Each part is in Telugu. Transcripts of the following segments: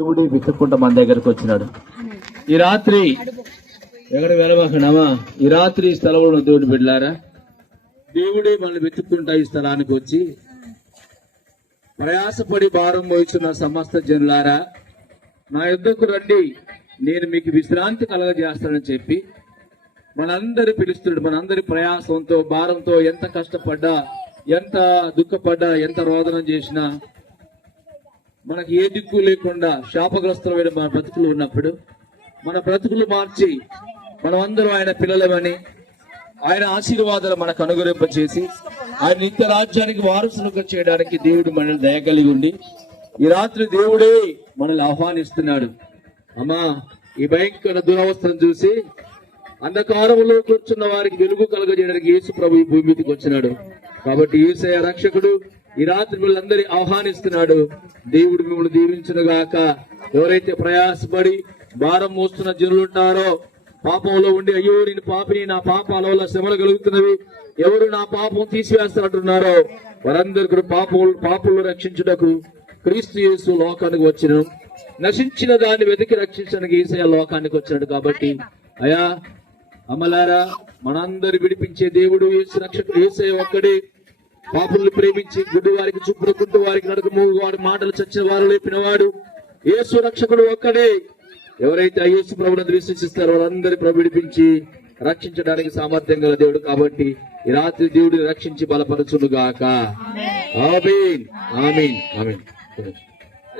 దేవుడి వెతుక్కుంటా మన దగ్గరకు వచ్చినాడు. ఈ రాత్రి ఎక్కడ వెళ్ళబాకనామా, ఈ రాత్రి ఈ స్థలంలో దేవుడు బిడ్డలారా, దేవుడే మనల్ని వెతుక్కుంటా ఈ స్థలానికి వచ్చి, ప్రయాసపడి భారం మోయిచున్న సమస్త జనులారా నా యుద్ధకు రండి, నేను మీకు విశ్రాంతి కలగజేస్తానని చెప్పి మనందరి పిలుస్తున్నాడు. మనందరి ప్రయాసంతో భారంతో ఎంత కష్టపడ్డా, ఎంత దుఃఖపడ్డా, ఎంత రోదనం చేసినా, మనకి ఏ దిక్కు లేకుండా శాపగ్రస్తమైన మన బ్రతుకులు ఉన్నప్పుడు మన బ్రతుకులు మార్చి మనం అందరం ఆయన పిల్లలమని, ఆయన ఆశీర్వాదాలు మనకు అనుగ్రహింపచేసి ఆయన నిత్య రాజ్యానికి వారసులుగా చేయడానికి దేవుడు మనల్ని దయ కలిగి ఉండి ఈ రాత్రి దేవుడే మనల్ని ఆహ్వానిస్తున్నాడు. అమ్మా, ఈ భయంకర దురవస్థను చూసి అంధకారంలో కూర్చున్న వారికి వెలుగు కలగజేయడానికి యేసు ప్రభు ఈ భూమి మీదకి వచ్చినాడు. కాబట్టి యేసయ్య రక్షకుడు ఈ రాత్రి వీళ్ళందరి ఆహ్వానిస్తున్నాడు. దేవుడు మిమ్మల్ని దీవించును గాక. ఎవరైతే ప్రయాసపడి భారం మోస్తున్న జనులు ఉంటారో, పాపంలో ఉండి అయ్యో నేను పాపిని, నా పాపాల వల్ల శ్రమలు కలుగుతున్నవి, ఎవరు నా పాపం తీసివేస్తారంటున్నారో వారందరూ పాపంలో రక్షించుటకు క్రీస్తు యేసు లోకానికి వచ్చిన, నశించిన దాన్ని వెతికి రక్షించడానికి యేసయ్య లోకానికి వచ్చినాడు. కాబట్టి అయా అమ్మలారా, మనందరి విడిపించే దేవుడు యేసు రక్షకుడు యేసయ్య ఒక్కడే. పాపుల్ని ప్రేమించి గుడ్డి వారికి చూపుడు, గుడ్డి వారికి నడుము, వాడి మాటలు చచ్చిన వారు లేపినవాడు యేసు రక్షకుడు ఒక్కడే. ఎవరైతే యేసు ప్రభువును విశ్వసిస్తారో వారందరి ప్రభు విడిపించి రక్షించడానికి సామర్థ్యం గల దేవుడు. కాబట్టి ఈ రాత్రి దేవుడిని రక్షించి బలపరచును గాక. ఆమేన్, ఆమేన్, ఆమేన్.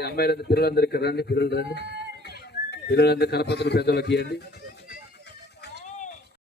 అమ్మాయిలందరూ పిల్లలందరూ ఇక్కడ రండి, పిల్లలు రండి, పిల్లలందరూ కరపత్రులు పెద్దలకి ఇవ్వండి.